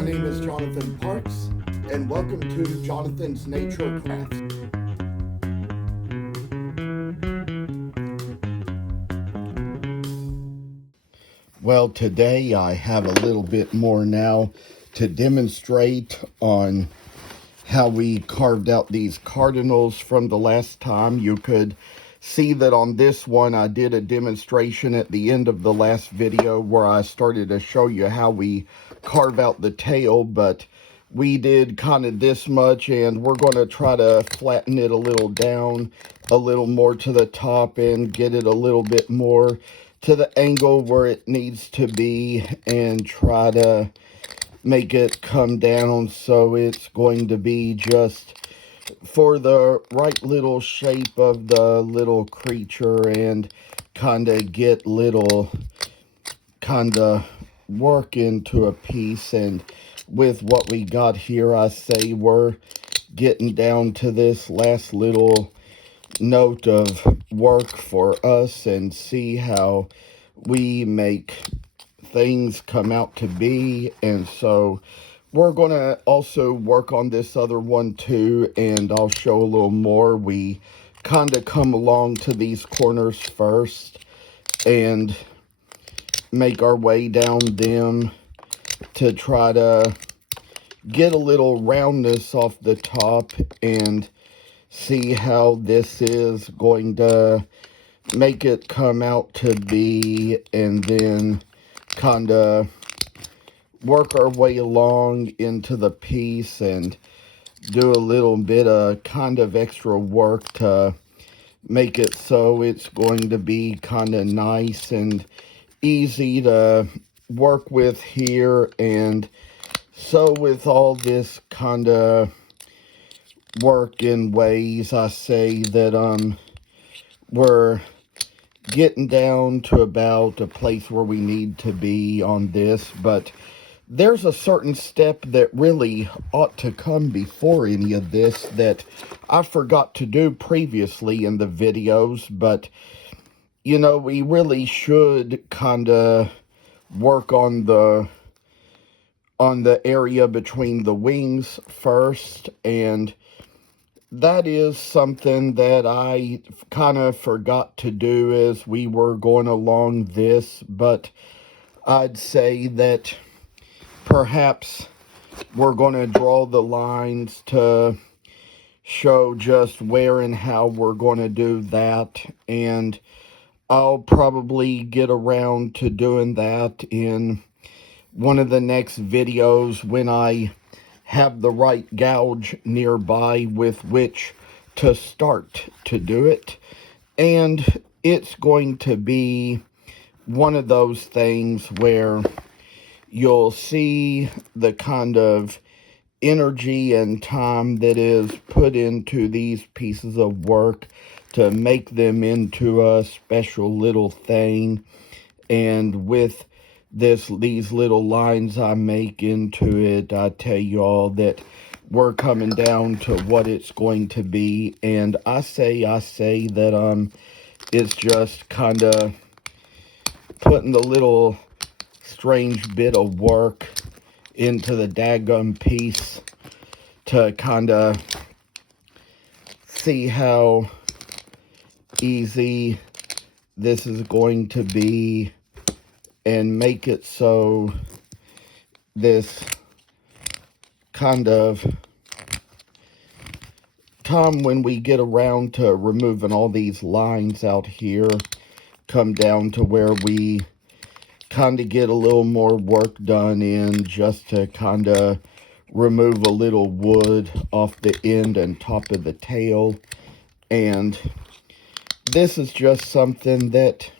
My name is Jonathan Parks, and welcome to Jonathan's Nature Crafts. Well, today I have a little bit more now to demonstrate on how we carved out these cardinals from the last time. You could see that on this one I did a demonstration at the end of the last video where I started to show you how we carve out the tail, but we did kind of this much, and we're going to try to flatten it a little down, a little more to the top, and get it a little bit more to the angle where it needs to be, and try to make it come down so it's going to be just for the right little shape of the little creature, and kind of get little kind of work into a piece. And with what we got here, I say we're getting down to this last little note of work for us, and see how we make things come out to be. And so we're going to also work on this other one too, and I'll show a little more. We kind of come along to these corners first and make our way down them to try to get a little roundness off the top, and see how this is going to make it come out to be, and then kind of work our way along into the piece and do a little bit of kind of extra work to make it so it's going to be kind of nice and easy to work with here. And so with all this kind of work in ways, I say that we're getting down to about a place where we need to be on this, but there's a certain step that really ought to come before any of this that I forgot to do previously in the videos. But you know, we really should kind of work on the area between the wings first, and that is something that I kind of forgot to do as we were going along this. But I'd say that perhaps we're going to draw the lines to show just where and how we're going to do that, and I'll probably get around to doing that in one of the next videos when I have the right gouge nearby with which to start to do it. And it's going to be one of those things where you'll see the kind of energy and time that is put into these pieces of work to make them into a special little thing. And with these little lines I make into it, I tell you all that we're coming down to what it's going to be. And I say that it's just kind of putting the little strange bit of work into the daggum piece to kind of see how easy this is going to be, and make it so this kind of time when we get around to removing all these lines out here, come down to where we kind of get a little more work done in, just to kind of remove a little wood off the end and top of the tail. And this is just something that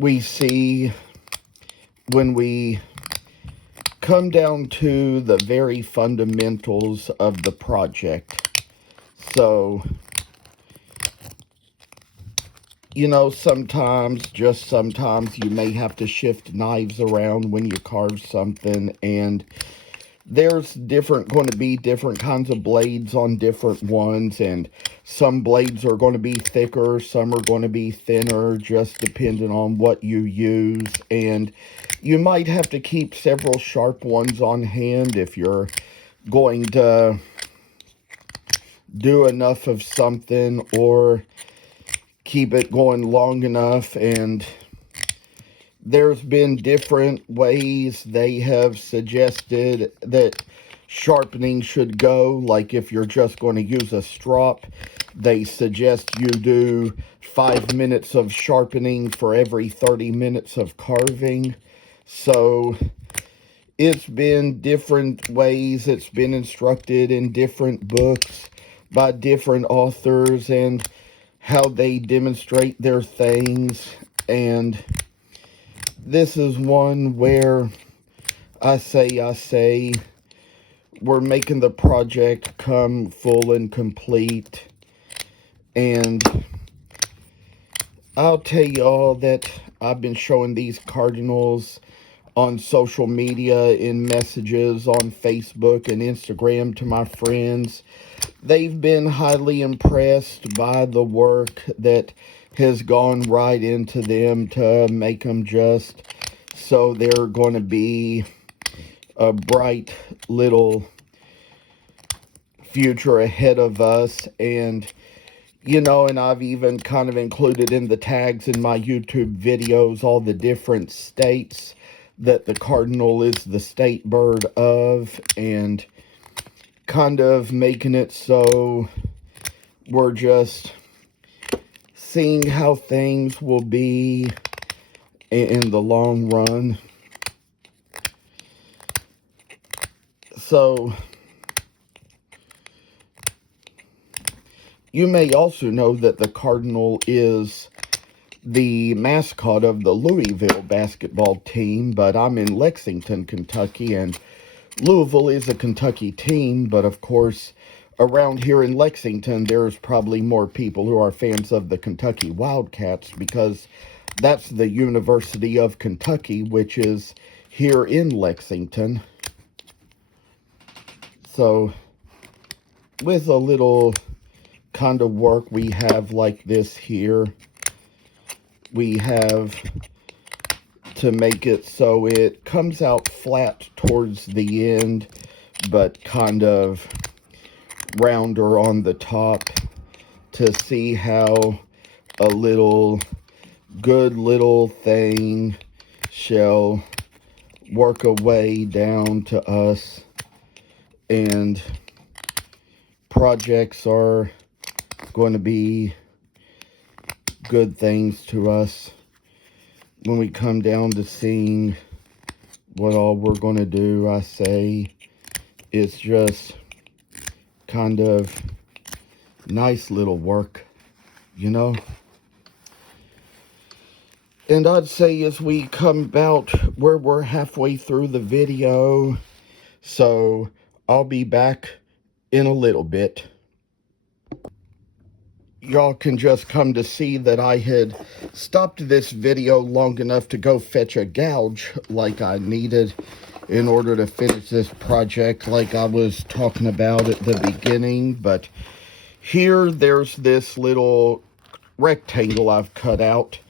we see when we come down to the very fundamentals of the project. So, you know, sometimes you may have to shift knives around when you carve something, and there's going to be different kinds of blades on different ones, and some blades are going to be thicker, some are going to be thinner, just depending on what you use. And you might have to keep several sharp ones on hand if you're going to do enough of something or keep it going long enough. And there's been different ways they have suggested that sharpening should go. Like if you're just going to use a strop, they suggest you do 5 minutes of sharpening for every 30 minutes of carving. So it's been different ways. It's been instructed in different books by different authors and how they demonstrate their things. And this is one where I say, we're making the project come full and complete. And I'll tell y'all that I've been showing these Cardinals on social media, in messages on Facebook and Instagram to my friends. They've been highly impressed by the work that has gone right into them to make them just so they're going to be a bright little future ahead of us. And you know, and I've even kind of included in the tags in my YouTube videos all the different states that the cardinal is the state bird of, and kind of making it so we're just seeing how things will be in the long run. So you may also know that the Cardinal is the mascot of the Louisville basketball team, but I'm in Lexington, Kentucky, and Louisville is a Kentucky team. But of course, around here in Lexington, there's probably more people who are fans of the Kentucky Wildcats, because that's the University of Kentucky, which is here in Lexington. So with a little kind of work we have like this here, we have to make it so it comes out flat towards the end, but kind of rounder on the top, to see how a good little thing shall work a way down to us. And projects are going to be good things to us when we come down to seeing what all we're going to do. I say it's just kind of nice little work, you know. And I'd say as we come about where we're halfway through the video, so I'll be back in a little bit. Y'all can just come to see that I had stopped this video long enough to go fetch a gouge like I needed in order to finish this project like I was talking about at the beginning. But here there's this little rectangle I've cut out,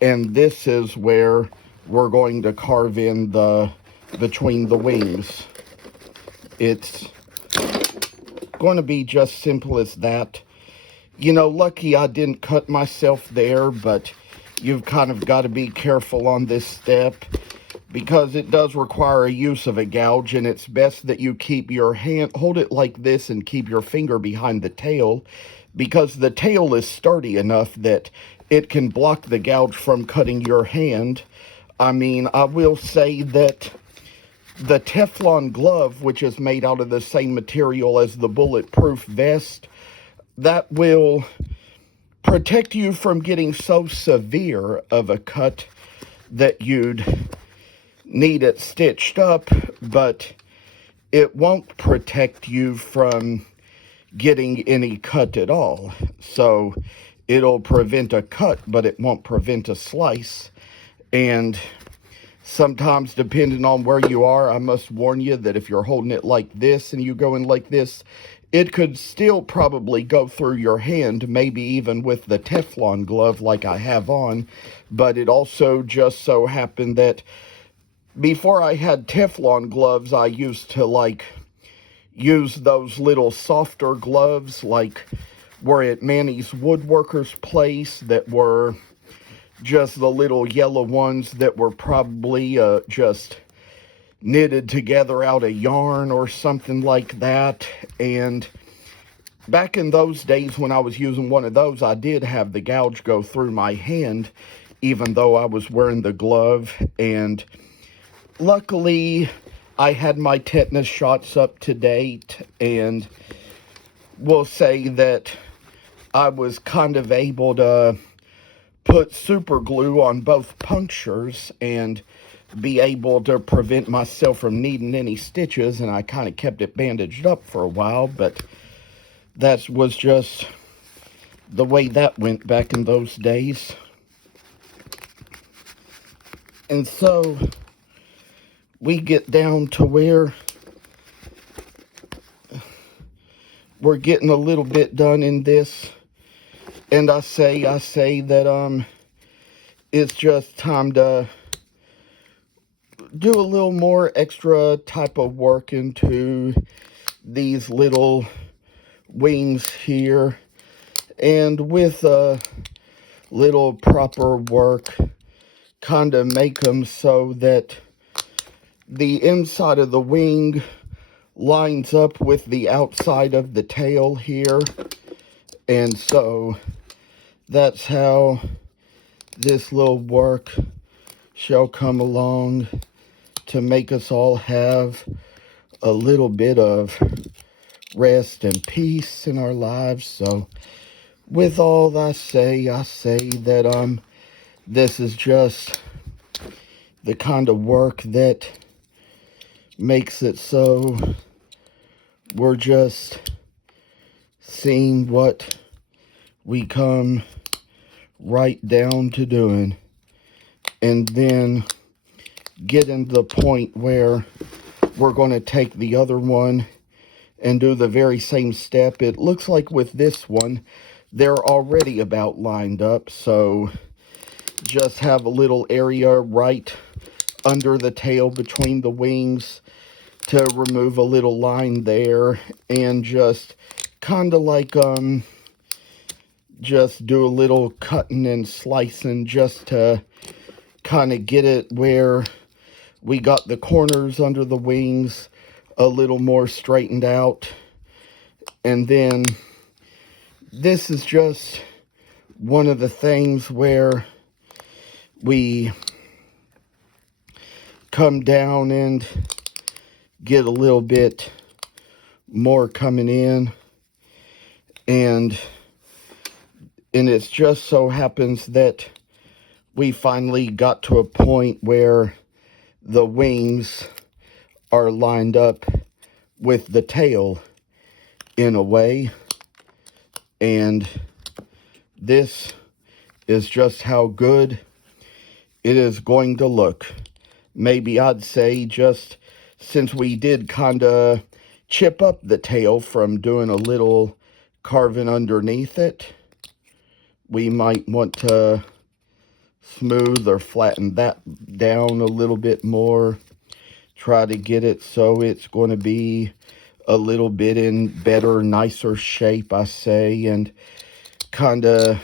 and this is where we're going to carve in between the wings. It's going to be just simple as that. You know, lucky I didn't cut myself there, but you've kind of got to be careful on this step because it does require a use of a gouge, and it's best that you keep your hand, hold it like this and keep your finger behind the tail, because the tail is sturdy enough that it can block the gouge from cutting your hand. I mean, I will say that the Teflon glove, which is made out of the same material as the bulletproof vest, that will protect you from getting so severe of a cut that you'd need it stitched up, but it won't protect you from getting any cut at all. So it'll prevent a cut, but it won't prevent a slice. And Sometimes, depending on where you are, I must warn you that if you're holding it like this and you go in like this, it could still probably go through your hand, maybe even with the Teflon glove like I have on. But it also just so happened that before I had Teflon gloves, I used to use those little softer gloves like were at Manny's Woodworker's place that were just the little yellow ones that were probably just knitted together out of yarn or something like that. And back in those days when I was using one of those, I did have the gouge go through my hand, even though I was wearing the glove. And luckily, I had my tetanus shots up to date, and we'll say that I was kind of able to put super glue on both punctures and be able to prevent myself from needing any stitches, and I kind of kept it bandaged up for a while, but that was just the way that went back in those days. And so we get down to where we're getting a little bit done in this, and I say that it's just time to do a little more extra type of work into these little wings here, and with a little proper work, kind of make them so that the inside of the wing lines up with the outside of the tail here. And so that's how this little work shall come along to make us all have a little bit of rest and peace in our lives. So with all I say that this is just the kind of work that makes it so we're just seeing what we come right down to doing, and then getting to the point where we're going to take the other one and do the very same step. It looks like with this one, they're already about lined up, so just have a little area right under the tail between the wings to remove a little line there, and just kind of like just do a little cutting and slicing just to kind of get it where we got the corners under the wings a little more straightened out. And then this is just one of the things where we come down and get a little bit more coming in, and it just so happens that we finally got to a point where the wings are lined up with the tail in a way, and this is just how good it is going to look. Maybe I'd say, just since we did kind of chip up the tail from doing a little carving underneath it, we might want to smooth or flatten that down a little bit more. Try to get it so it's going to be a little bit in better, nicer shape, I say, and kind of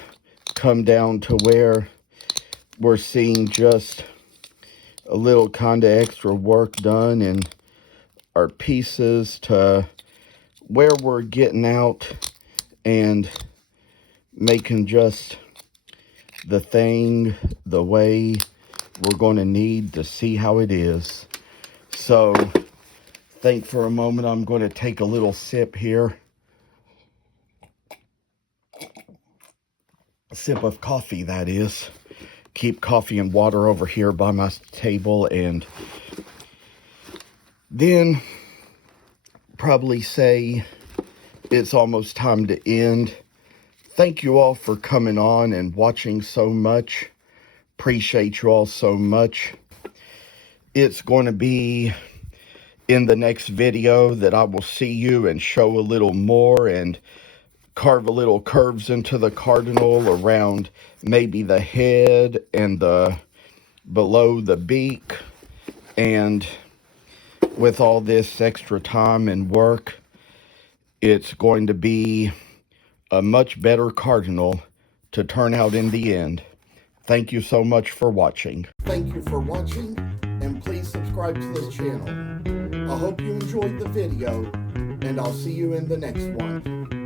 come down to where we're seeing just a little kind of extra work done in our pieces to where we're getting out and making just the thing the way we're going to need to see how it is. So think for a moment. I'm going to take a little sip here. A sip of coffee, that is. Keep coffee and water over here by my table, and then probably say it's almost time to end. Thank you all for coming on and watching so much. Appreciate you all so much. It's going to be in the next video that I will see you and show a little more and carve a little curves into the cardinal around maybe the head and the below the beak. And with all this extra time and work, it's going to be a much better cardinal to turn out in the end. Thank you so much for watching. Thank you for watching, and please subscribe to this channel. I hope you enjoyed the video, and I'll see you in the next one.